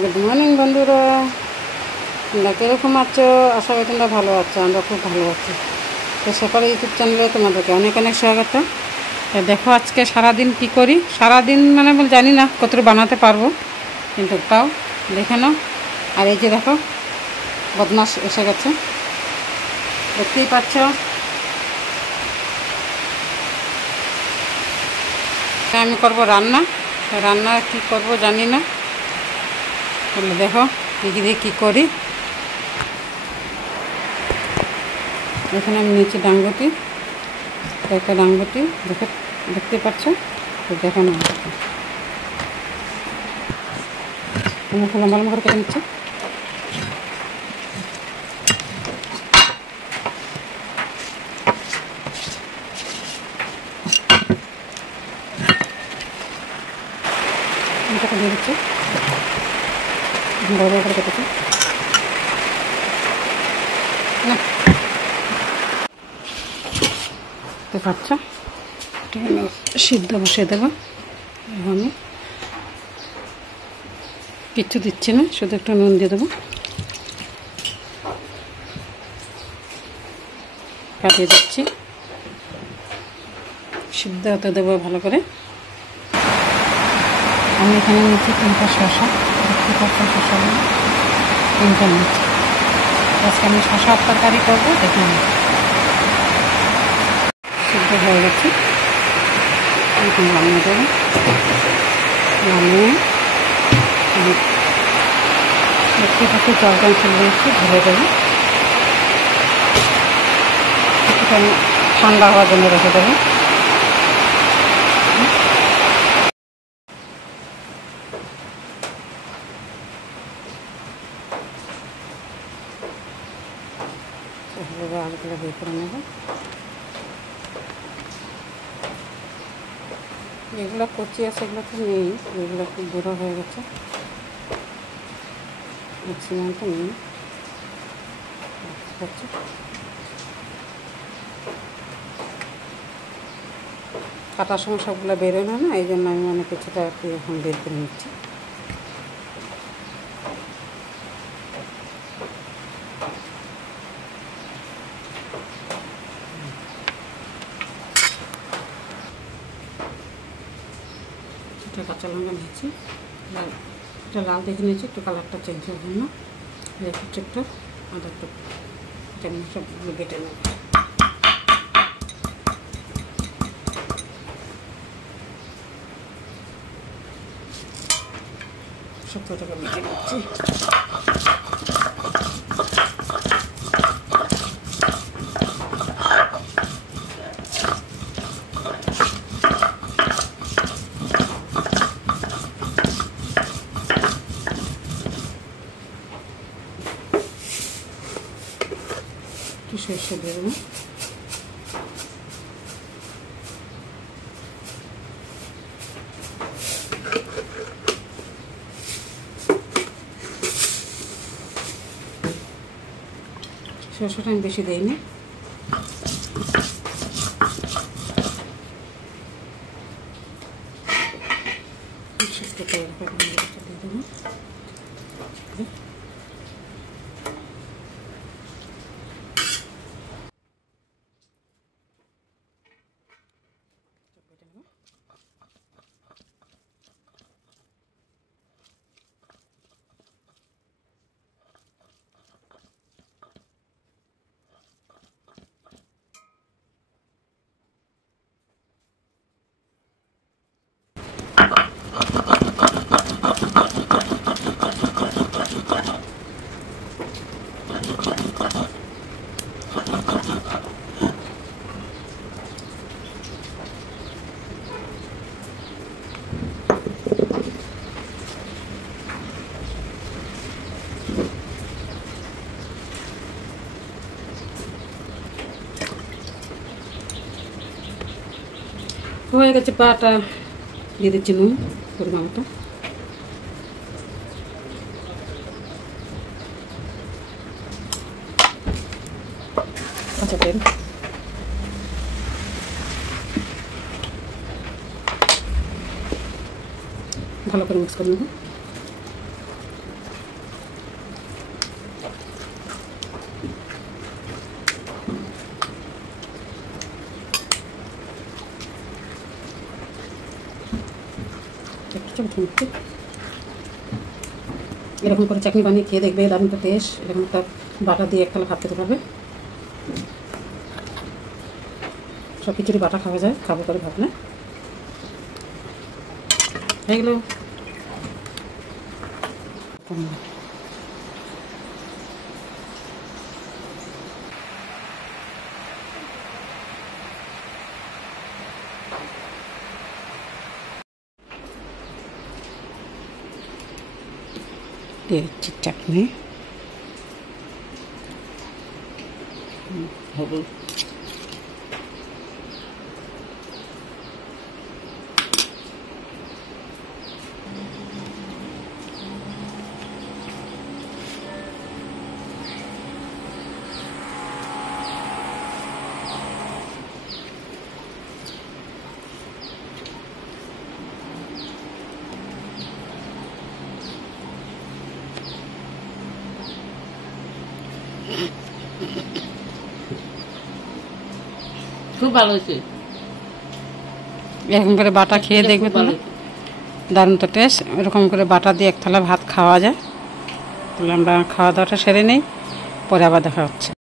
Good morning বন্ধুরা, তোমরা কীরকম আছো? আশা করি তোমরা ভালো আছো। আমরা খুব ভালো আছি। তো সকালে ইউটিউব চ্যানেলে তোমাদেরকে অনেক অনেক স্বাগত। দেখো আজকে সারাদিন কী করি। সারাদিন মানে জানি না কতটুকু বানাতে পারবো, কিন্তু তাও দেখে নাও। আর এই যে দেখো বদমাস এসে গেছে, দেখতেই পাচ্ছ। আমি করব রান্না। রান্না কি করব জানি না, বলে দেখো দেখি কী করি। এখানে আমি নিয়েছি ডাঙ্গটি, একটা ডাঙ্গটি দেখতে পাচ্ছ। তো দেখো না, আমি লম্বা লম্বা করে কেটে নিচ্ছি। এটাকে দিয়ে দিচ্ছি, বড় করে কেটেছি না, দেখতে পাচ্ছ। এটাকে সিদ্ধ বসিয়ে দেবো। আমি কিচ্ছু দিচ্ছি না, শুধু একটু নুন দিয়ে দেবো, কাটিয়ে দিচ্ছি। সিদ্ধ হতে দেবো ভালো করে। আমি এখানে নিচ্ছি 3টা শসা, দেখতে পাচ্ছি শসাগুলো 3টা নিচ্ছি। আজকে আমি শসার তরকারি করবো, দেখে নিই। সিদ্ধ হয়ে গেছে, এখন নামিয়ে দেবো। নামিয়ে দেখতে পাচ্ছি জলটা চলে দিচ্ছি, ধরে দেবো। কিছুটা ঠান্ডা হওয়ার জন্য রেখে দেবো। আলুগুলো বের করে নেব। যেগুলো কচি আছে সেগুলো তো নেই, এগুলো খুব বুড়ো হয়ে গেছে, ম্যাক্সিমাম তো নেই। কাটার সময় সবগুলো বেরোয় না, এই জন্য আমি অনেক কিছুটা এখন বের করে নিচ্ছি। কাঁচা লঙ্কা নিয়েছি, এটা লাল দেখে নিয়েছি, একটু কালারটা চেঞ্জ হওয়ার জন্য। একটু আদা একটু যেমন সবগুলো বেটে নেব। সবটাকে বেটে নিচ্ছি। সরষে দিয়ে দেবো। সরষেটা আমি বেশি দিইনি। দিয়ে দেবো। হয়ে গেছে, পাটা দিয়ে দিচ্ছি নুন পরিমাণ মতো। আচ্ছা, তেল ভালো করে মিক্স করে নেব। আসছে উঠে নিচ্ছি। এরকম করে চাটনি বানিয়ে খেয়ে দেখবে, দারুণ একটা টেস্ট। এরকম একটা বাটা দিয়ে এক থালা ভাত খেতে পারবে। সব খিচুড়ি বাটা খাওয়া যায়, খাবো করে ভাবলে হয়ে গেল। দিয়ে দিচ্ছি চাটনি। খুব ভালো হয়েছে। এরকম করে বাটা খেয়ে দেখবে তুমি, দারুণ তো টেস্ট। এরকম করে বাটা দিয়ে এক থালা ভাত খাওয়া যায়। তাহলে আমরা খাওয়া দাওয়াটা সেরে নেই, পরে আবার দেখা হচ্ছে।